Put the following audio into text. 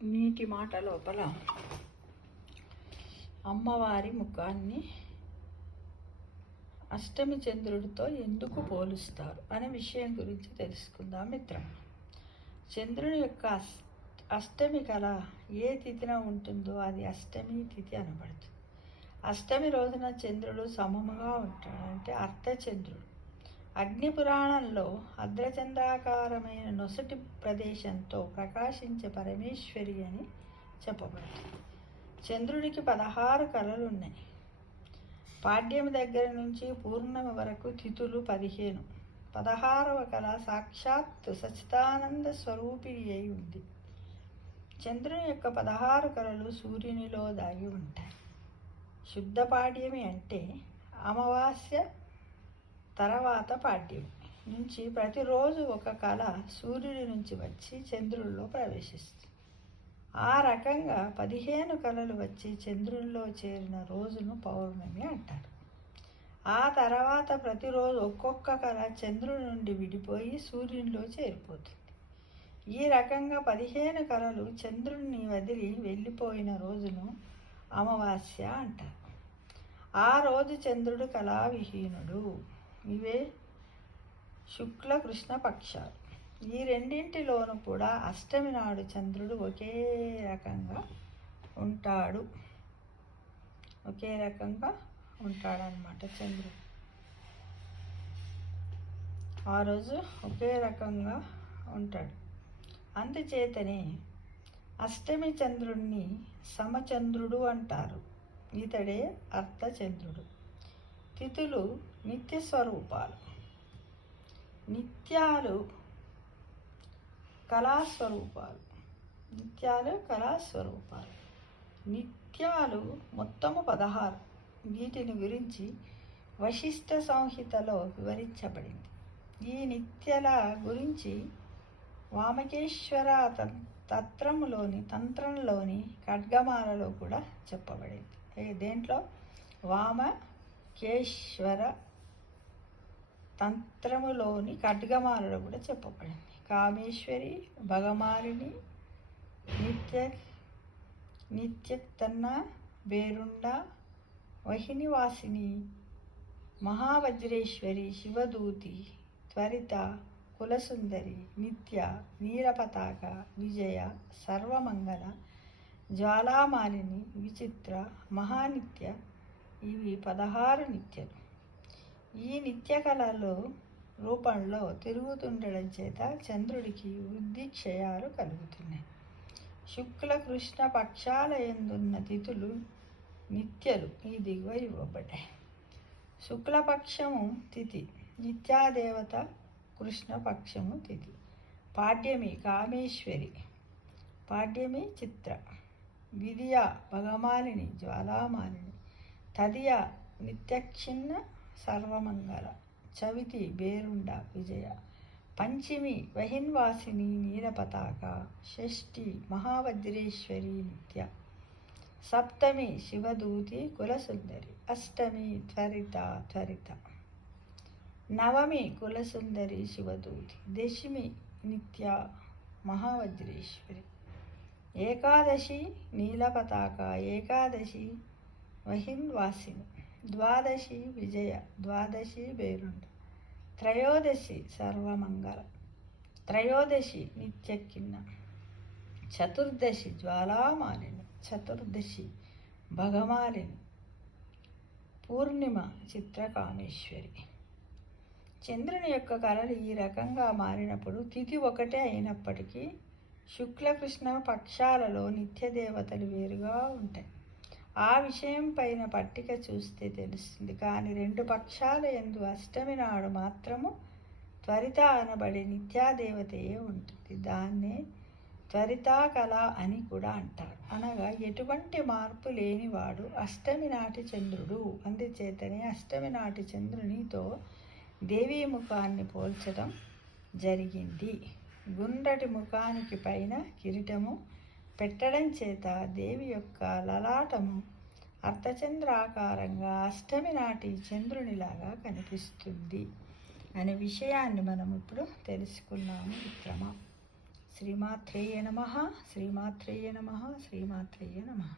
నీటి మాట లోపల అమ్మవారి ముఖాన్ని అష్టమి చంద్రుడితో ఎందుకు పోలుస్తారు అనే విషయం గురించి తెలుసుకుందాం మిత్రం. చంద్రుని యొక్క అష్టమి కళ ఏ తిథిన ఉంటుందో అది అష్టమి తిథి అనబడుతుంది. అష్టమి రోజున చంద్రుడు సమముగా ఉంటాడు, అంటే అర్ధచంద్రుడు. అగ్ని పురాణంలో అర్ధచంద్రాకారమైన నొసటి ప్రదేశంతో ప్రకాశించే పరమేశ్వరి అని చెప్పబడుతుంది. చంద్రుడికి 16 కళలు ఉన్నాయి. పాడ్యమి దగ్గర నుంచి పూర్ణమి వరకు తిథులు 15. 16వ కళ సాక్షాత్ సచిదానంద స్వరూపిణి అయి ఉంది. చంద్రుని యొక్క 16 కళలు సూర్యునిలో దాగి ఉంటాయి. శుద్ధ పాడ్యమి అంటే అమావాస్య తర్వాత పాడ్యమి నుంచి ప్రతిరోజు ఒక కళ సూర్యుడి నుంచి వచ్చి చంద్రుడిలో ప్రవేశిస్తుంది. ఆ రకంగా 15 కళలు వచ్చి చంద్రునిలో చేరిన రోజును పౌర్ణమి అంటారు. ఆ తర్వాత ప్రతిరోజు ఒక్కొక్క కళ చంద్రుడి నుండి విడిపోయి సూర్యునిలో చేరిపోతుంది. ఈ రకంగా 15 కళలు చంద్రుడిని వదిలి వెళ్ళిపోయిన రోజును అమావాస్య అంటారు. ఆ రోజు చంద్రుడు కళావిహీనుడు. ఇవే శుక్ల కృష్ణ పక్షాలు. ఈ రెండింటిలోనూ కూడా అష్టమి నాడు చంద్రుడు ఒకే రకంగా ఉంటాడనమాట. చంద్రుడు ఆ రోజు ఒకే రకంగా ఉంటాడు. అందుచేతనే అష్టమి చంద్రుడిని సమచంద్రుడు అంటారు. ఇతడే అర్ధచంద్రుడు. తిథులు నిత్య స్వరూపాలు, నిత్యాలు కళాస్వరూపాలు. నిత్యాలు మొత్తము 16. వీటిని గురించి వశిష్ఠ సంహితలో వివరించబడింది. ఈ నిత్యల గురించి వామకేశ్వర తంత్రంలోని ఖడ్గమాలలో కూడా చెప్పబడింది. దేంట్లో? వామకేశ్వర తంత్రములోని ఖడ్గమాలలో కూడా చెప్పబడింది. కామేశ్వరి, భగమాలిని, నిత్యతన్న, బేరుండ, వహినివాసిని, మహావజ్రేశ్వరి, శివదూతి, త్వరిత, కులసుందరి, నిత్య, నీలపతాక, విజయ, సర్వమంగళ, జ్వాలామాలిని, విచిత్ర, మహానిత్య. ఇవి 16 నిత్యలు. ఈ నిత్య కళలో రూపంలో తిరుగుతుండడం చేత చంద్రుడికి వృద్ధి క్షయాలు కలుగుతున్నాయి. శుక్ల కృష్ణ పక్షాల యందున్న తిథులు నిత్యలు ఈ దిగువ ఇవ్వబడ్డాయి. శుక్లపక్షము తిథి నిత్యాదేవత, కృష్ణపక్షము తిథి. పాడ్యమి కామేశ్వరి, పాడ్యమి చిత్ర, విధియ భగమాలిని, జ్వాలామాలిని, తదియ నిత్యక్షిన్న, సర్వమంగళ, చవితి బేరుండ, విజయ, పంచమి వహిన్వాసిని, నీలపతాక, షష్ఠి మహావజ్రేశ్వరి, నిత్య, సప్తమి శివదూతి, కులసుందరి, అష్టమి త్వరిత, నవమి కులసుందరి, శివదూతి, దశమి నిత్య, మహావజ్రేశ్వరి, ఏకాదశి నీలపతాక, ఏకాదశి వహిన్వాసిని, ద్వాదశి విజయ, ద్వాదశి బేరుండ, త్రయోదశి సర్వమంగళ, త్రయోదశి నిత్యకిన్న, చతుర్దశి జ్వాలామాలిని, చతుర్దశి భగమాలిని, పూర్ణిమ చిత్రకామేశ్వరి. చంద్రుని యొక్క కళలు ఈ రకంగా మారినప్పుడు తిథి ఒకటే అయినప్పటికీ శుక్లకృష్ణ పక్షాలలో నిత్యదేవతలు వేరుగా ఉంటాయి. ఆ విషయం పైన పట్టిక చూస్తే తెలుస్తుంది. కానీ 2 పక్షాల యందు అష్టమి నాడు మాత్రము త్వరిత అనబడే నిత్యాదేవతయే ఉంటుంది. దాన్నే త్వరితా కళ అని కూడా అంటారు. అనగా ఎటువంటి మార్పు లేనివాడు అష్టమి నాటి చంద్రుడు. అందుచేతనే అష్టమి నాటి చంద్రునితో దేవీ ముఖాన్ని పోల్చడం జరిగింది. గుండ్రటి ముఖానికి పైన కిరీటము పెట్టడం చేత దేవి యొక్క లలాటము అర్ధచంద్రాకారంగా అష్టమి నాటి చంద్రునిలాగా కనిపిస్తుంది అనే విషయాన్ని మనం ఇప్పుడు తెలుసుకున్నాము మిత్రమా. శ్రీమాత్రేయ నమః శ్రీమాత్రేయ నమః శ్రీమాత్రేయ నమః.